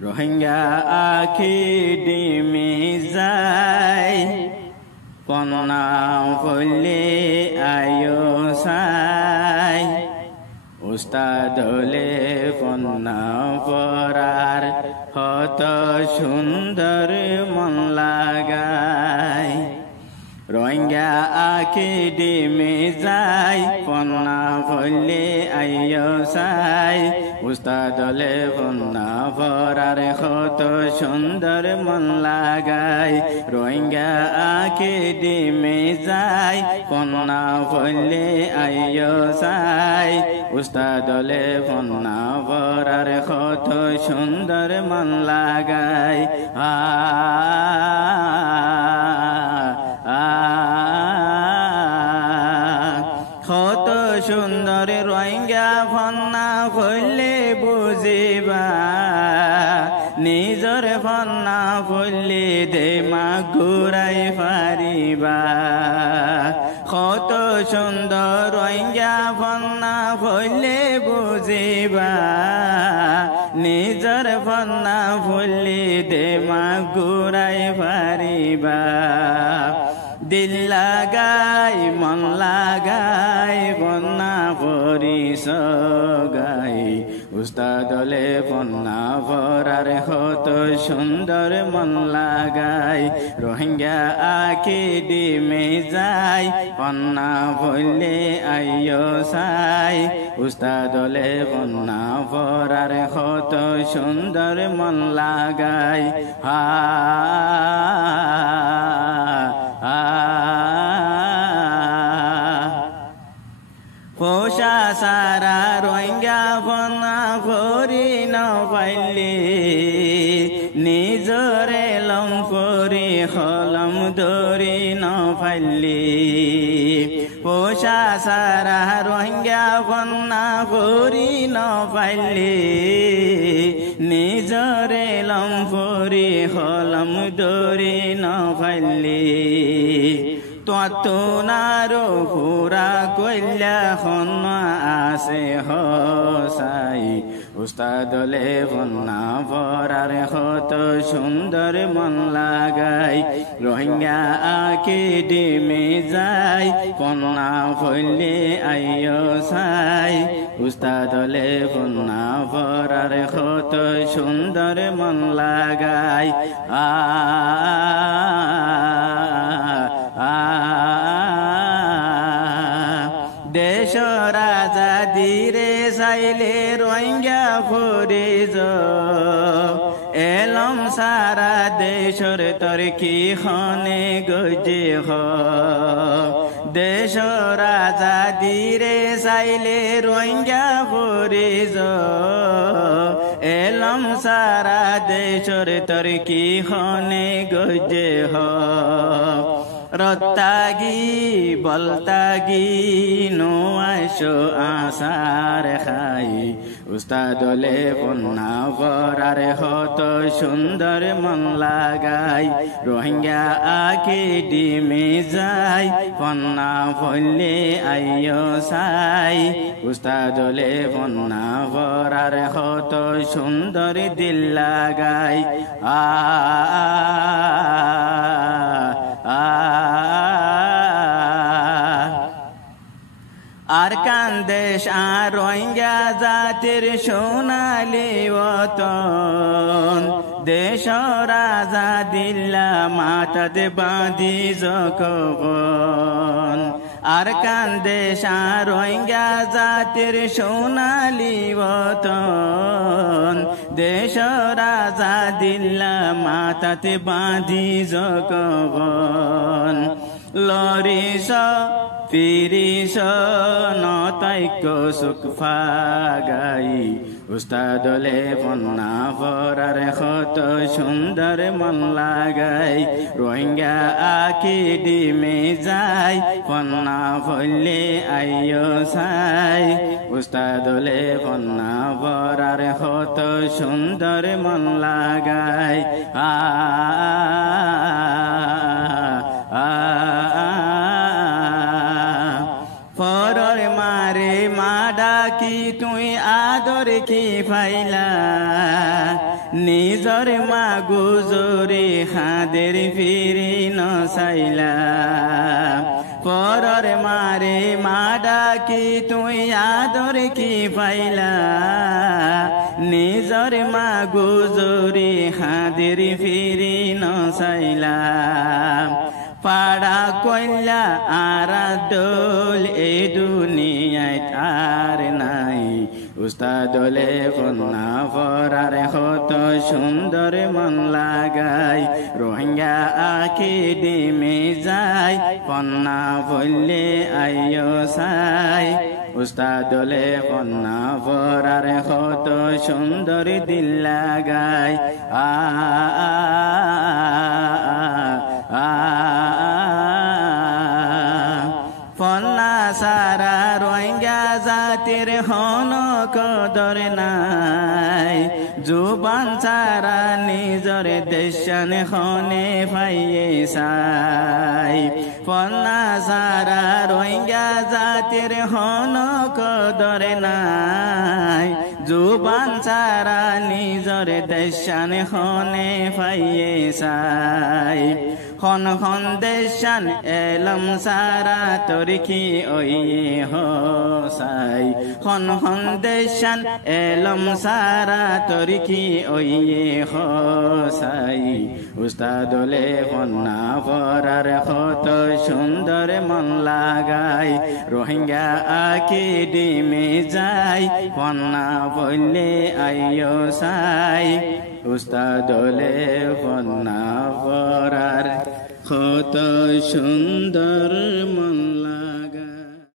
রোহিঙ্গা আখি ডিমি যায় পন্না ফুলে আয়ো সাই উস্তাদ হলে পন্না পরার হত সুন্দর মন লাগায় রোহিঙ্গা আখি ডিমি যায় পন্না ফুলে আয়ো সাই উস্তাদ হলে পন্না পরার হত সুন্দর মন লাগায় রোহিঙ্গা আখি ডিমি যায় পন্না ফুলে আয়ো সাই উস্তাদ হলে পন্না পরার হত সুন্দর মন লাগায় কত সুন্দর রোহিঙ্গা পন্না ফুলে বুঝিবা নিজর পন্না ফুলে দেমা ঘুরাই পারিবা কত সুন্দর রোহিঙ্গা পন্না ফুলে বুঝিবা নিজর পন্না ফুলে দেমা ঘুরাই পারিবা দিল লাগাই মন লাগাই পন্না পরিস গাই উস্তাদ হলে পন্না পরার হত সুন্দর মন লাগাই রোহিঙ্গা আখি ডিমে যায় পন্না ফুলে আইয়ো সাই উস্তাদ হলে পন্না পরার হত সুন্দর মন লাগাই পোষা সারা রোহিঙ্গা পন্না করি ন পাইলি নিজরে লম করি হলম ধরি ন পাইলি পোষা সারা রোহিঙ্গা পন্না করি ন পাইলি নিজরে লম করি হলম ধরি ন পাইলি তোনারো পুরা কইলা খন আছে হসাই উস্তাদ হলে পন্না পরার হত সুন্দর মন লাগাই রোহিঙ্গা আখি ডিমে যায় পন্না ফুলে আইয়ো সাই উস্তাদ হলে পন্না পরার হত সুন্দর মন লাগাই দেশ রাজা ধীরে চাইলে রোহিঙ্গা ফরিজ এলম সারা দেশর তরকি খনে গজে হ দেশ রাজা ধীরে চাইলে রোহিঙ্গা ফরিজ এলম সারা দেশর তরকি খনে গজে হ রত্তাগি বলতাগি নো আইসো আসার খাই উস্তাদ হলে পন্না পরার হত সুন্দর মন লাগাই রোহিঙ্গা আখি ডিমে যায় পন্না ফুলে আইয়ো সাই উস্তাদ হলে পন্না পরার হত সুন্দর দিল লাগাই আর কান্দেশ আর রোহিঙ্গা জাতির সোনালি ওতন দেশ রাজা দিল্লা মাথাতে বাঁধি যখন আর কান্দেশ আর রোহিঙ্গা জাতির সোনালি ওতন দেশ রাজা দিল্লা মাথাতে বাঁধি যখন লরিস ফিরিস নতাইক সুখ ফাগাই উস্তাদ হলে পন্না পরার হত সুন্দর মন লাগাই রোহিঙ্গা আখি ডিমে যায় পন্না ফুলে আইয়ো সাই উস্তাদ হলে পন্না পরার হত সুন্দর মন লাগাই পরর মারে মা ডাকি তুই আদর কি ফাইলা নিজর মা গুজরি হাদের ফিরি নসাইলা পরর মারে মা ডাকি তুই আদর কি পাইলা নিজর মা গুজরি হাদের ফিরি নসাইলা পাড়া কইলা আর ডোল এ দুনিয়ায় আর নাই উস্তাদলে কন্যা ফরার হত সুন্দর মন লাগাই রোহিঙ্গা আঁকি ডিমে যায় কন্যা বললে আইও সাই উস্তাদলে কন্যা ফরার হত সুন্দর দিল লাগাই ফন্না সারা রোহিঙ্গা জাতির হন কদর নাই জুবান সারা নিজর দেশন হনে পাইয়ে সাই ফন্না সারা রোহিঙ্গা জাতির হন কদর নাই জুবান সারা নিজর দেশন হনে পাইয়ে সাই খন খন দেশান এলম সারা তরিকি ওয়ে হোসাই খন খন দেশান এলম সারা তরিকি ওয়ে হোসাই উস্তাদলে কন্যা পরার কত সুন্দর মন লাগাই রোহিঙ্গা আঁকি ডিমে যাই কন্যা বললে আইও সাই উস্তাদলে কন্যা পরার কত সুন্দর